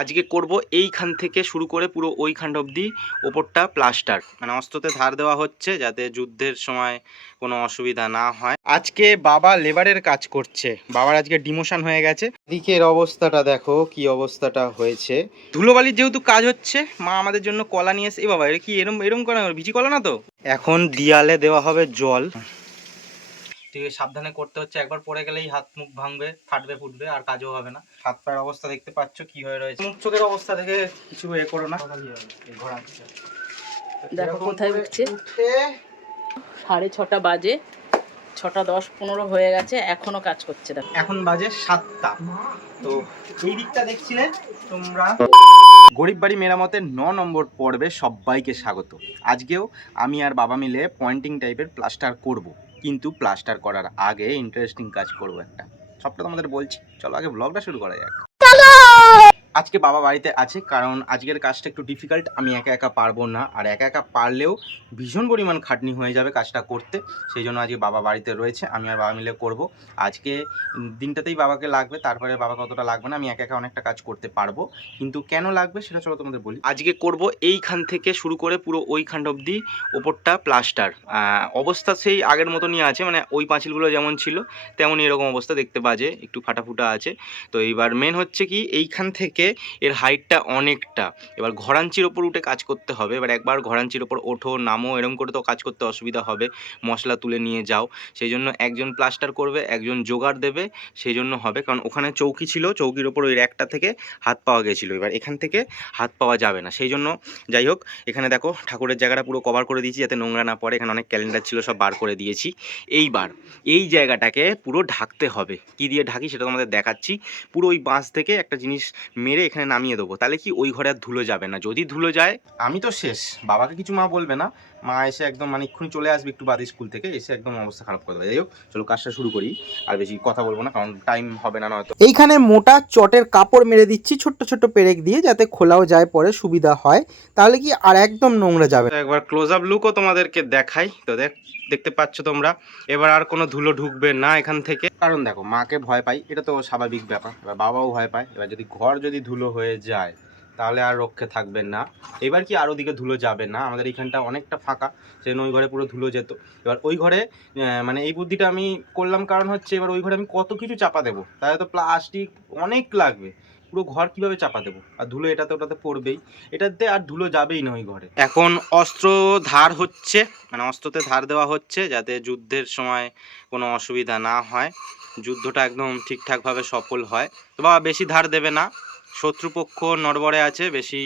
আজকে করব এইখান থেকে শুরু করে পুরো ওইখান অবধি ওপরটা প্লাস্টার, মানে অস্ত্রতে ধার দেওয়া হচ্ছে যাতে যুদ্ধের সময় কোনো অসুবিধা না হয়। আজকে বাবা লেবারের কাজ করছে, বাবার আজকে ডিমোশন হয়ে গেছে। দিকের অবস্থাটা দেখো কি অবস্থাটা হয়েছে। ধুলোবালির যেহেতু কাজ হচ্ছে, মা আমাদের জন্য কলা নিয়ে এসে, এ বাবা এটা কি এরম এরম করে ভিজি কলা না তো। এখন দিয়ালে দেওয়া হবে জল, ঠিক সাবধানে করতে হচ্ছে, একবার পড়ে গেলেই হাত মুখ ভাঙবে, ফাটবে ফুটবে, আর কাজও হবে না। হাত পায়ের অবস্থা দেখতে পাচ্ছ কি হয়ে রয়েছে, মুখ চোখের অবস্থা দেখে কিছু এ করো না। দেখো কোথায় উঠছে, 6:30 বাজে, 6:10-15 হয়ে গেছে, এখনো কাজ করছে। দেখো এখন বাজে 7টা। তো এই দিকটা দেখছিলে তোমরা। গরিব বাড়ি মেরামতের 9 নম্বর পর্বে সবাইকে স্বাগত। আজকেও আমি আর বাবা মিলে পয়েন্টিং টাইপের প্লাস্টার করব, কিন্তু প্লাস্টার করার আগে ইন্টারেস্টিং কাজ করব একটা, সবটা তোমাদের বলছি। চলো আগে ব্লগটা শুরু করা যাক। আজকে বাবা বাড়িতে আছে, কারণ আজকের কাজটা একটু ডিফিকাল্ট, আমি একা একা পারবো না, আর একা একা পারলেও ভীষণ পরিমাণ খাটনি হয়ে যাবে কাজটা করতে। সেই জন্য আজকে বাবা বাড়িতে রয়েছে, আমি আর বাবা মিলে করব। আজকে দিনটাতেই বাবাকে লাগবে, তারপরে বাবা কতটা লাগবে না, আমি একা একা অনেকটা কাজ করতে পারবো। কিন্তু কেন লাগবে সেটা চলো তোমাদের বলি। আজকে করব এইখান থেকে শুরু করে পুরো ওইখান অবধি ওপরটা প্লাস্টার। অবস্থা সেই আগের মতনই আছে, মানে ওই পাঁচিলগুলো যেমন ছিল তেমনই এরকম অবস্থা দেখতে বাজে, একটু ফাটাফুটা আছে। তো এইবার মেন হচ্ছে কি, এইখান থেকে এর হাইটটা অনেকটা, এবার ঘরাঞ্চির ওপর উঠে কাজ করতে হবে। এবার একবার ঘরাঞ্চির ওপর ওঠো নামো এরকম করে তো কাজ করতে অসুবিধা হবে, মশলা তুলে নিয়ে যাও। সেই জন্য একজন প্লাস্টার করবে, একজন জোগাড় দেবে, সেই জন্য হবে। কারণ ওখানে চৌকি ছিল, চৌকির ওপর ওই র্যাকটা থেকে হাত পাওয়া গেছিলো, এবার এখান থেকে হাত পাওয়া যাবে না। সেই জন্য যাই হোক, এখানে দেখো ঠাকুরের জায়গাটা পুরো কভার করে দিয়েছি যাতে নোংরা না পড়ে, এখানে অনেক ক্যালেন্ডার ছিল সব বার করে দিয়েছি। এইবার এই জায়গাটাকে পুরো ঢাকতে হবে। কি দিয়ে ঢাকি সেটা তোমাদের দেখাচ্ছি। পুরো ওই বাঁশ থেকে একটা জিনিস মেরে এখানে নামিয়ে দেবো, তাহলে কি ওই ঘরে আর ধুলো যাবে না। যদি ধুলো যায় আমি তো শেষ, বাবাকে কিছু মা বলবে না, মা এসে একদম মানে এক্ষুনি চলে আসবে একটু বাদে স্কুল থেকে, এসে একদম অবস্থা খারাপ করে দেবে। যাই হোক চলো কাজটা শুরু করি, আর বেশি কথা বলবো না কারণ টাইম হবে না নয়তো। এইখানে মোটা চটের কাপড় মেরে দিচ্ছি ছোট্ট ছোট্ট পেরেক দিয়ে, যাতে খোলাও যায় পরে সুবিধা হয়, তাহলে কি আর একদম নোংরা যাবে। একবার ক্লোজ আপ লুকও তোমাদেরকে দেখাই, তো দেখতে পাচ্ছ তোমরা। এবার আর কোনো ধুলো ঢুকবে না এখান থেকে, কারণ দেখো মাকে ভয় পাই, এটা তো স্বাভাবিক ব্যাপার, এবার বাবাও ভয় পায়। এবার যদি ঘর যদি ধুলো হয়ে যায় তাহলে আর রক্ষে থাকবে না। এবার কি আর ওদিকে ধুলো যাবে না, আমাদের এইখানটা অনেকটা ফাঁকা, সেজন্য ওই ঘরে পুরো ধুলো যেত। এবার ওই ঘরে মানে এই বুদ্ধিটা আমি করলাম, কারণ হচ্ছে এবার ওই ঘরে আমি কত কিছু চাপা দেবো, তাহলে তো প্লাস্টিক অনেক লাগবে, পুরো ঘর কিভাবে চাপা দেবো, আর ধুলো এটাতে ওটাতে পড়বেই, এটাতে আর ধুলো যাবেই না ওই ঘরে। এখন অস্ত্র ধার হচ্ছে, মানে অস্ত্রতে ধার দেওয়া হচ্ছে যাতে যুদ্ধের সময় কোনো অসুবিধা না হয়, যুদ্ধটা একদম ঠিকঠাকভাবে সফল হয়। তো বাবা বেশি ধার দেবে না, শত্রুপক্ষ নড়বড়ে আছে, বেশি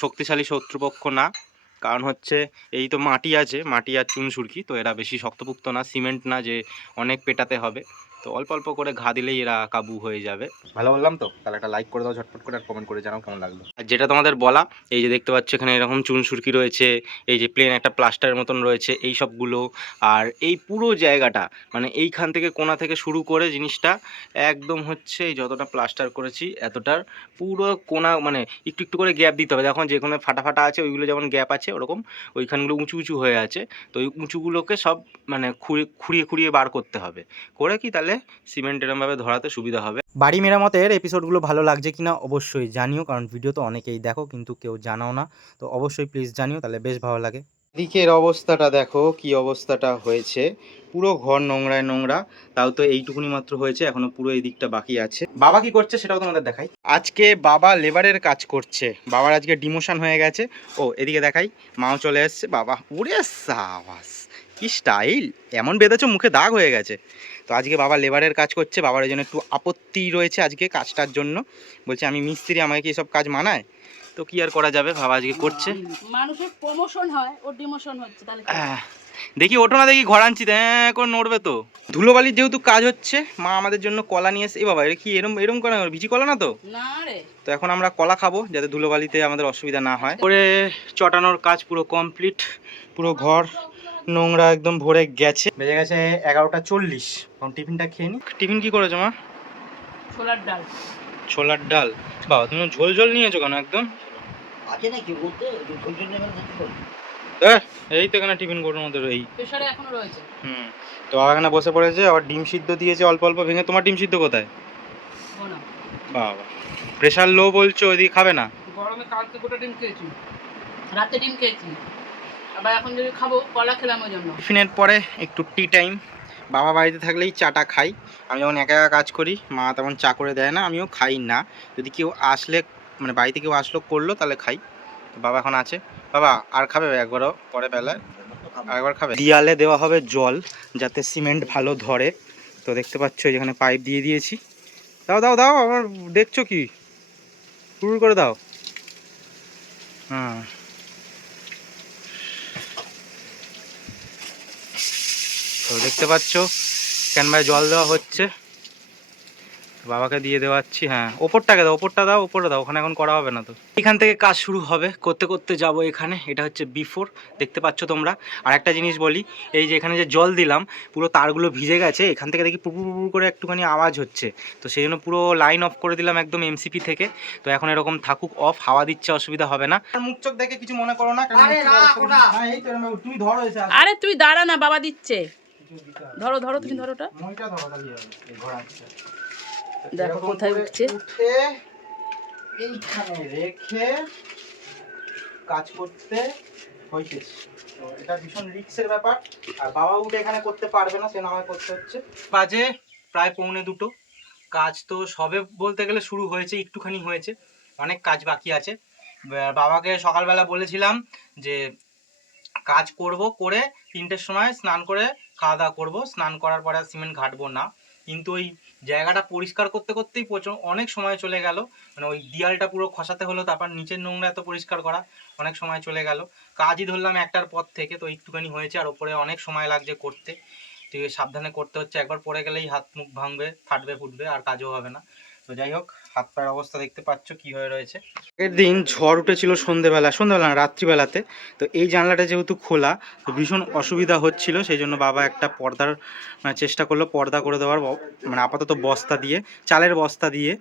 শক্তিশালী শত্রুপক্ষ না। কারণ হচ্ছে এই তো মাটি আছে, মাটি আর চুন সুরকি, তো এরা বেশি শক্তপোক্ত না, সিমেন্ট না যে অনেক পেটাতে হবে। তো অল্প অল্প করে ঘা দিলেই এরা কাবু হয়ে যাবে। ভালো বললাম তো? তাহলে একটা লাইক করে দাও ঝটপট করে, আর কমেন্ট করে জানাও কেমন লাগলো। আর যেটা তোমাদের বলা, এই যে দেখতে পাচ্ছ এখানে এরকম চুন সুরকি রয়েছে, এই যে প্লেন একটা প্লাস্টারের মতন রয়েছে, এই সবগুলো। আর এই পুরো জায়গাটা মানে এইখান থেকে কোণা থেকে শুরু করে জিনিসটা একদম হচ্ছে এই যতটা প্লাস্টার করেছি এতটার পুরো কোণা, মানে একটু একটু করে গ্যাপ দিতে হবে। দেখো যেখানে ফাটা ফাটা আছে ওইগুলো যেমন গ্যাপ আছে, ওরকম ওইখানগুলো উঁচু উঁচু হয়ে আছে, তো ওই উঁচুগুলোকে সব মানে খুঁড়িয়ে খুঁড়িয়ে বার করতে হবে, করে কি তাহলে সিমেন্ট এরমভাবে ধরাতে সুবিধা হবে। বাড়ি মেরামতের এপিসোডগুলো ভালো লাগছে কিনা অবশ্যই জানিও, কারণ ভিডিও তো অনেকেই দেখো কিন্তু কেউ জানাও না, তো অবশ্যই প্লিজ জানিও, তাহলে বেশ ভালো লাগে। দিকের অবস্থাটা দেখো কি অবস্থাটা হয়েছে, পুরো ঘর নোংরায় নোংরা, তাও তো এইটুকুনি মাত্র হয়েছে, এখনো পুরো এই দিকটা বাকি আছে। বাবা কি করছে সেটাও তোমাদের দেখাই। আজকে বাবা লেবারের কাজ করছে, বাবার আজকে ডিমোশন হয়ে গেছে। ও এদিকে দেখাই, মাও চলে এসছে। বাবা উড়ে সাবাস, কি স্টাইল, এমন বেঁধেছো মুখে দাগ হয়ে গেছে। তো আজকে বাবা লেবারের কাজ করছে, বাবার ওই জন্য একটু আপত্তি রয়েছে আজকে কাজটার জন্য, বলছে আমি মিস্ত্রি, আমাকে কি এসব কাজ মানায়। তো কি আর করা যাবে, বাবা আজকে করছে। মানুষের প্রমোশন হয়, ওর ডিমোশন হচ্ছে, তাহলে দেখি ওঠো না, দেখি ঘর আনছি করে নড়বে তো। ধুলোবালির যেহেতু কাজ হচ্ছে, মা আমাদের জন্য কলা নিয়ে এসে, এ বাবা এটা কি এরম এরম করে ভিজি কলা না তো? না রে। তো এখন আমরা কলা খাবো যাতে ধুলোবালিতে আমাদের অসুবিধা না হয়। করে চটানোর কাজ পুরো কমপ্লিট, পুরো ঘর নোংরা একদম ভরে গেছে। বেজে গেছে 11:40, এখন টিফিনটা খেয়ে নি। টিফিন কি করেছো মা? ছোলার ডাল। ছোলার ডাল, বাবা তুমি ঝোল ঝোল নিয়েছো কেন একদম? আছে নাকি বলতে ঝোল ঝোল নেবেন নাকি? এই তো এখানে টিফিন কোটোর মধ্যে এই প্রেসারে এখনো রয়েছে। তো এখানে বসে পড়েছে, আবার ডিম সিদ্ধ দিয়েছে অল্প অল্প ভেঙে। তোমার ডিম সিদ্ধ কোথায়? বাবা প্রেশার লো বলছো, ওইদিকে খাবে না? গরমে কালকে গোটা ডিম খেয়েছি, রাতে ডিম খেয়েছি, আবার এখন যদি খাবো কলা খেলাম ওই জন্য। টিফিনের পরে একটু টি টাইম। বাবা বাড়িতে থাকলেই চাটা খাই, আমি যখন একা একা কাজ করি মা তেমন চা করে দেয় না, আমিও খাই না। যদি কেউ আসলে মানে বাড়িতে কেউ আসলো করলো তাহলে খাই। তো বাবা এখন আছে। বাবা আর খাবে একবারও পরে বেলায়? আরেকবার খাবে। দেয়ালে দেওয়া হবে জল যাতে সিমেন্ট ভালো ধরে। তো দেখতে পাচ্ছ যেখানে পাইপ দিয়ে দিয়েছি। দাও দাও দাও, আমার দেখছো কি, শুরু করে দাও। হুম, তো দেখতে পাচ্ছ ক্যানভায় জল দেওয়া হচ্ছে, বাবাকে দিয়ে দেওয়াচ্ছি। হ্যাঁ ওপরটাকে দাও, ওপরটা দাও, ওপরে দাও, ওখানে এখন করা হবে না। তো এখান থেকে কাজ শুরু হবে, করতে করতে যাব এখানে। এটা হচ্ছে বিফোর, দেখতে পাচ্ছ তোমরা। আর একটা জিনিস বলি, এই যে এখানে যে জল দিলাম পুরো তারগুলো ভিজে গেছে, এখান থেকে দেখি পুরু পুরু করে একটুখানি আওয়াজ হচ্ছে। তো সেই জন্য পুরো লাইন অফ করে দিলাম একদম এমসিপি থেকে। তো এখন এরকম থাকুক অফ, হাওয়া দিচ্ছে, অসুবিধা হবে না। মুখ চোখ দেখে কিছু মনে করো না, তুমি ধরো। আরে তুই দাঁড়া না, বাবা দিচ্ছে। ধরো ধরো, তুমি ধরো ওটা। দেখো কোথায় উঠছে। উঠে এইখানে রেখে কাজ করতে হইতেছে। তো এটা ভীষণ রিস্কের ব্যাপার, আর বাবা উঠে এখানে করতে পারবে না, সে না হয় করতে হচ্ছে। বাজে প্রায় 1:45। কাজ তো সবে বলতে গেলে শুরু হয়েছে, একটুখানি হয়েছে, অনেক কাজ বাকি আছে। বাবাকে সকালবেলা বলেছিলাম যে কাজ করব, করে 3টের সময় স্নান করে খাওয়া দাওয়া করবো, স্নান করার পরে সিমেন্ট ঘাটবো না। কিন্তু ওই জায়গাটা পরিষ্কার করতে করতেই অনেক সময় চলে গেল। মানে ওই দেয়ালটা পুরো খসাতে হলো, তারপর নিচের নোংরা এত পরিষ্কার করা, অনেক সময় চলে গেল। কাজই ধরলাম 1টার পর থেকে, তো একটুখানি হয়েছে, আর ওপরে অনেক সময় লাগছে করতে। ঠিক সাবধানে করতে হচ্ছে, একবার পড়ে গেলেই হাত মুখ ভাঙবে, ফাটবে ফুটবে, আর কাজও হবে না। তো যাই হোক, হাত পায়ের অবস্থা দেখতে পাচ্ছ কি হয়ে রয়েছে। আগের দিন ঝড় উঠেছিল সন্ধ্যেবেলা না রাত্রিবেলাতে। তো এই জানলাটা যেহেতু খোলা, তো ভীষণ অসুবিধা হচ্ছিল, সেই জন্য বাবা একটা পর্দার চেষ্টা করলো, পর্দা করে দেওয়ার, মানে আপাতত বস্তা দিয়ে, চালের বস্তা দিয়ে।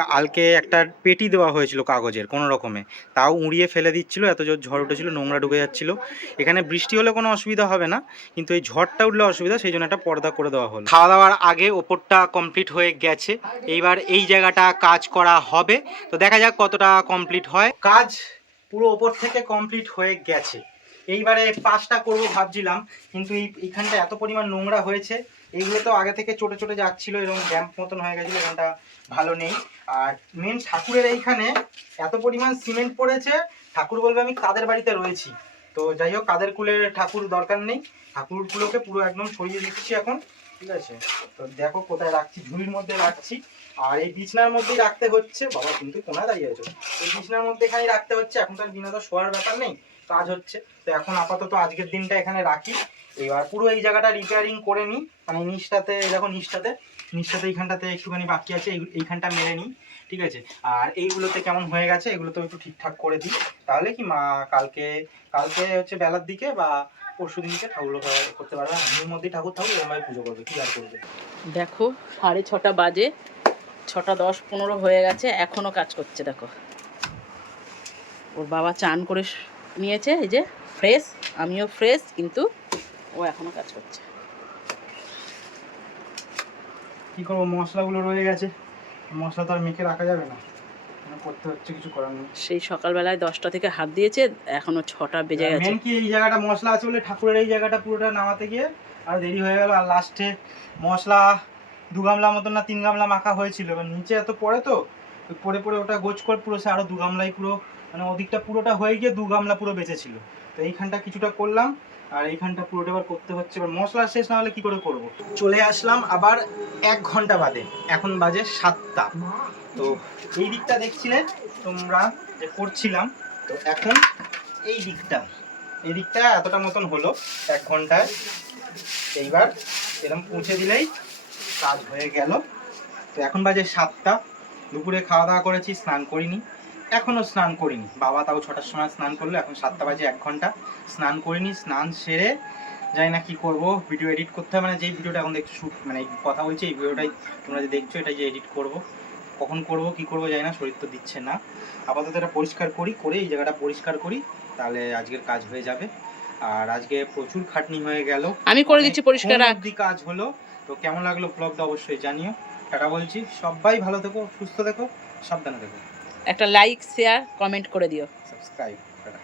কালকে একটা পেটি দেওয়া হয়েছিল কাগজের কোনো রকমে, তাও উড়িয়ে ফেলে দিচ্ছিল, এত জোর ঝড় উঠেছিল, নোংরা ঢুকে যাচ্ছিল। এখানে বৃষ্টি হলে কোনো অসুবিধা হবে না, কিন্তু এই ঝড়টা উঠলে অসুবিধা, সেই জন্য একটা পর্দা করে দেওয়া হলো। খাওয়া দাওয়ার আগে ওপরটা কমপ্লিট হয়ে গেছে, এইবার এই জায়গাটা কাজ করা হবে। তো দেখা যাক কতটা কমপ্লিট হয়। কাজ পুরো ওপর থেকে কমপ্লিট হয়ে গেছে, এইবারে পাশটা করব ভাবছিলাম, কিন্তু এইখানটা এত পরিমাণ নোংরা হয়েছে, এইগুলো তো আগে থেকে চটে চটে যাচ্ছিলো, এরকম ড্যাম্প মতন হয়ে গেছিলো, এখানটা ভালো নেই। আর মেন ঠাকুরের এইখানে এত পরিমাণ সিমেন্ট পড়েছে, ঠাকুর বলবে আমি কাদের বাড়িতে রয়েছি। তো যাই হোক, কাদের কুলের ঠাকুর দরকার নেই, ঠাকুরগুলোকে পুরো একদম সরিয়ে দিচ্ছি এখন, ঠিক আছে। তো দেখো কোথায় রাখছি, ঝুড়ির মধ্যে রাখছি, আর এই বিছনার মধ্যেই রাখতে হচ্ছে। বাবা কিন্তু কোনায় দাঁড়িয়ে আছো, এই বিছনার মধ্যে এখানেই রাখতে হচ্ছে, এখন তো আর বিনা তো শোয়ার ব্যাপার নেই, কাজ হচ্ছে। তো এখন আপাতত আজকের দিনটা এখানে রাখি, এবার পুরো এই জায়গাটা রিপেয়ারিং করে নিই। মানে নিচটাতে দেখো, নিচটাতে এইখানটাতে একটুখানি বাকি আছে, এইখানটা মেরে নিই, ঠিক আছে। আর এইগুলোতে কেমন হয়ে গেছে, এগুলো তো একটু ঠিকঠাক করে দিই, তাহলে কি মা কালকে হচ্ছে বেলার দিকে বা পরশু দিনকে ঠাকুর করতে পারবে, ঘরের মধ্যেই ঠাকুর এরকমভাবে পুজো করবে, কি আর করবে। দেখো 6:30 বাজে, 6টা 10 15 হয়ে গেছে, এখনো কাজ করছে। দেখো ওর বাবা চান করে নিয়েছে, এই যে ফ্রেশ, আমিও ফ্রেশ, কিন্তু ও এখনো কাজ করছে। কি করবো, মশলাগুলো রয়ে গেছে, মশলা তো আর মেখে রাখা যাবে না, করতে হচ্ছে, কিছু করার নেই। সেই সকালবেলায় 10টা থেকে হাত দিয়েছে, এখনো 6টা বেজে গেছে। মেন কি এই জায়গাটা মশলা আছে বলে ঠাকুরের এই জায়গাটা পুরোটা নামাতে গিয়ে আর দেরি হয়ে গেল, আর লাস্টে মশলা 2 গামলা মতন না 3 গামলা মাখা হয়েছিল, এবার নিচে এত পড়ে, তো পরে ওটা গোছ করে পুরো সে আরো 2 গামলাই পুরো, মানে ওদিকটা পুরোটা হয়ে গিয়ে 2 গামলা পুরো বেঁচেছিল। তো এইখানটা কিছুটা করলাম, আর এইখানটা পুরোটা এবার করতে হচ্ছে। এবার মশলা শেষ না হলে কি করে করব। চলে আসলাম আবার 1 ঘন্টা বাদে, এখন বাজে 7টা। তো এই দিকটা দেখছিলে তোমরা যে করছিলাম, তো এখন এই দিকটা এতটা মতন হলো 1 ঘন্টায়। এইবার এরকম পৌঁছে দিলেই কাজ হয়ে গেল। তো এখন বাজে 7টা, দুপুরে খাওয়া দাওয়া করেছি, স্নান করিনি, এখনও স্নান করিনি। বাবা তাও 6টার সময় স্নান করলো, এখন 7টা বাজে, 1 ঘন্টা স্নান করিনি। স্নান সেরে জানি না কি করব, ভিডিও এডিট করতে হয়, মানে যেই ভিডিওটা এখন দেখছো শ্যুট, মানে কথা বলছি, এই ভিডিওটাই তোমরা যে দেখছো, এটাই যে এডিট করব, কখন করব কি করব জানি না, শরীর তো দিচ্ছে না। আপাতত এটা পরিষ্কার করে এই জায়গাটা পরিষ্কার করি, তাহলে আজকের কাজ হয়ে যাবে। আর আজকে প্রচুর খাটনি হয়ে গেল, আমি করে দিচ্ছি পরিষ্কার, কাজ হলো। তো কেমন লাগলো ব্লগটা অবশ্যই জানিও। টাটা বলছি, সবাই ভালো থেকো, সুস্থ থেকো, সাবধানে থেকো, একটা লাইক শেয়ার কমেন্ট করে দিও। সাবস্ক্রাইব। টাটা।